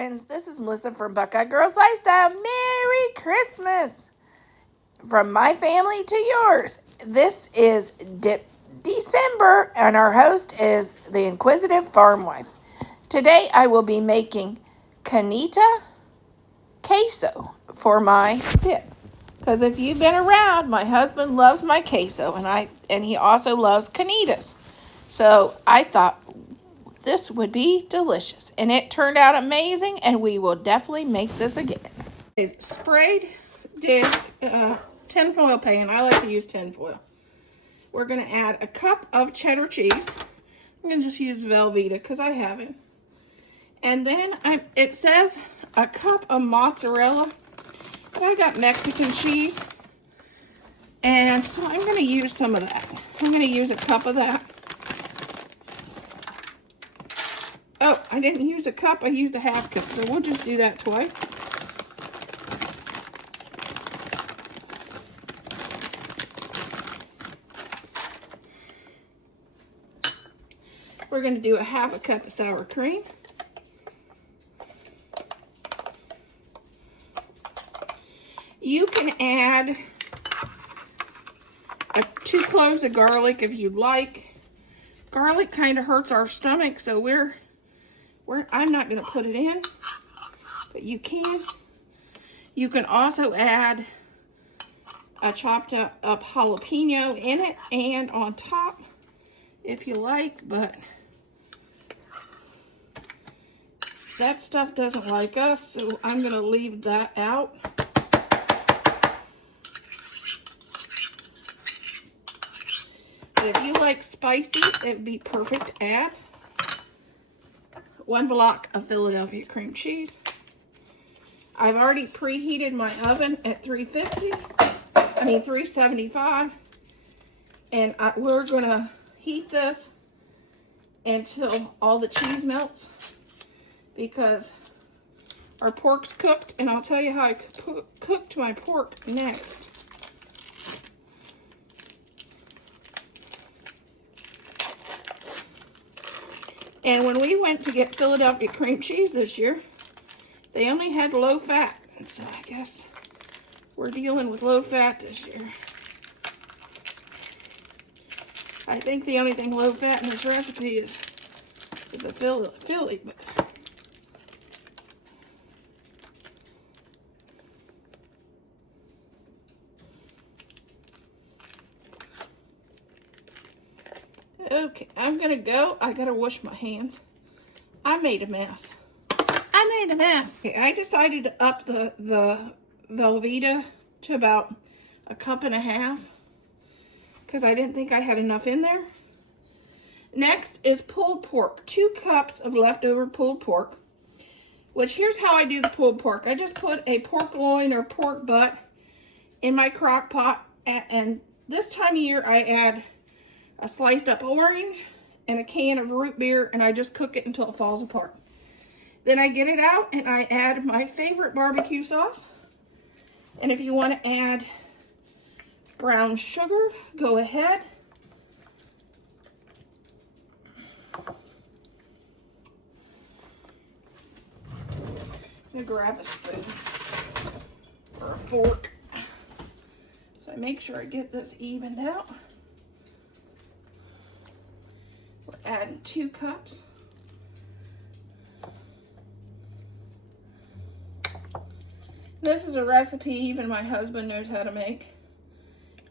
friends. This is Melissa from Buckeye Girls Lifestyle. Merry Christmas from my family to yours. This is December, and our host is the Inquisitive Farm Wife. Today I will be making Canita queso for my dip. Because if you've been around, my husband loves my queso, and he also loves canitas. So I thought this would be delicious, and it turned out amazing, and we will definitely make this again. Sprayed tinfoil pan. I like to use tinfoil. We're going to add a cup of cheddar cheese. I'm going to just use Velveeta because I have it. And then it says a cup of mozzarella, but I got Mexican cheese, and so I'm going to use some of that. I'm going to use a cup of that. Oh, I didn't use a cup, I used a half cup, so we'll just do that twice. We're going to do a half a cup of sour cream. You can add 2 cloves of garlic if you'd like. Garlic kind of hurts our stomach, so I'm not going to put it in, but you can. You can also add a chopped up jalapeno in it and on top if you like, but that stuff doesn't like us, so I'm going to leave that out. But if you like spicy, it would be perfect to add. 1 block of Philadelphia cream cheese. I've already preheated my oven at 375. And we're going to heat this until all the cheese melts, because our pork's cooked, and I'll tell you how I cooked my pork next. And when we went to get Philadelphia cream cheese this year, they only had low fat. And so I guess we're dealing with low fat this year. I think the only thing low fat in this recipe is a Philly. But okay, I'm going to go. I got to wash my hands. I made a mess. Okay, I decided to up the Velveeta to about a cup and a half because I didn't think I had enough in there. Next is pulled pork. 2 cups of leftover pulled pork, which here's how I do the pulled pork. I just put a pork loin or pork butt in my crock pot, and this time of year I add a sliced up orange and a can of root beer, and I just cook it until it falls apart. Then I get it out and I add my favorite barbecue sauce. And if you want to add brown sugar, go ahead. I'm going to grab a spoon or a fork. So I make sure I get this evened out. We're adding 2 cups. This is a recipe even my husband knows how to make.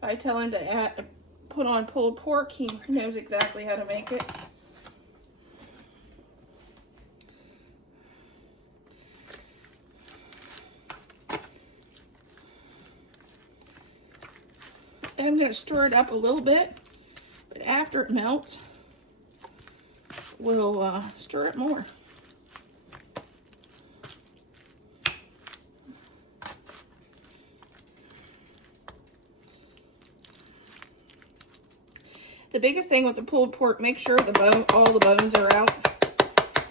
I tell him to put on pulled pork, he knows exactly how to make it. And I'm going to stir it up a little bit, but after it melts, we'll stir it more. The biggest thing with the pulled pork, make sure all the bones are out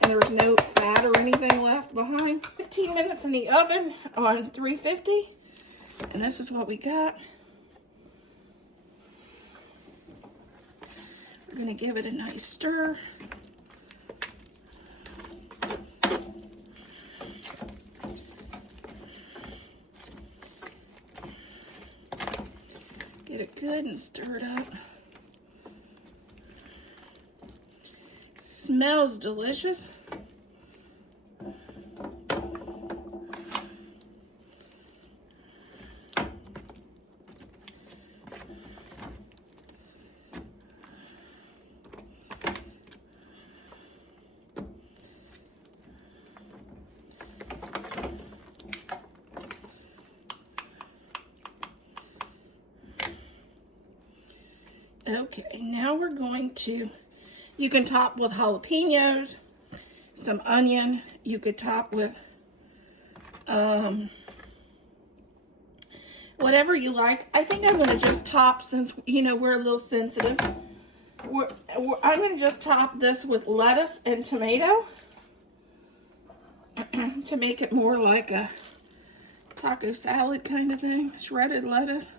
and there's no fat or anything left behind. 15 minutes in the oven on 350, and this is what we got. We're going to give it a nice stir. good and stirred up. Smells delicious. Okay, now we're going to, you can top with jalapenos, some onion. You could top with whatever you like. I think I'm going to just top, since, you know, we're a little sensitive. I'm going to just top this with lettuce and tomato to make it more like a taco salad kind of thing. Shredded lettuce.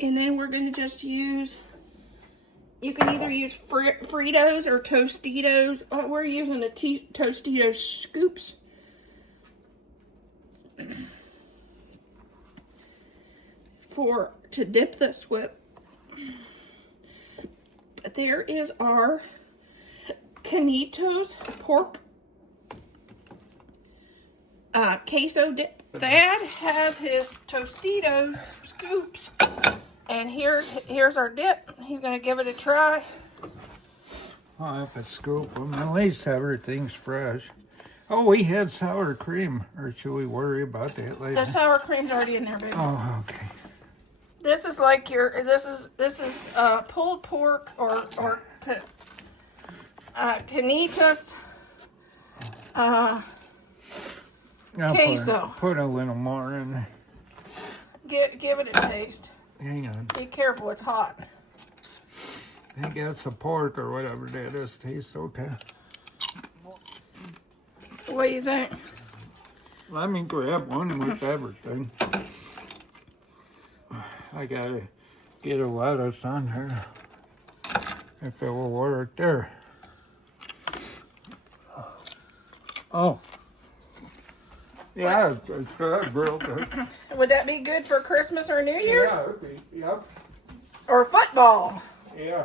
And then we're going to just use, you can either use Fritos or Tostitos. We're using the Tostitos scoops. To dip this with. But there is our Canits pork queso dip. Thad has his Tostitos scoops. And here's our dip. He's gonna give it a try. I'll have to scoop them. At least everything's fresh. Oh, we had sour cream. Or should we worry about that later? The sour cream's already in there, baby. Oh, okay. This is like this is pulled pork or Canits queso. Put a little more in there. Give it a taste. Hang on. Be careful, it's hot. I think that's the pork or whatever that is. Tastes okay. What do you think? Let me grab one with everything. I gotta get a lettuce on here. If it will work there. Oh. Yeah, it's good, real good. Would that be good for Christmas or New Year's? Yeah, it'd be, yep. Or football? Yeah.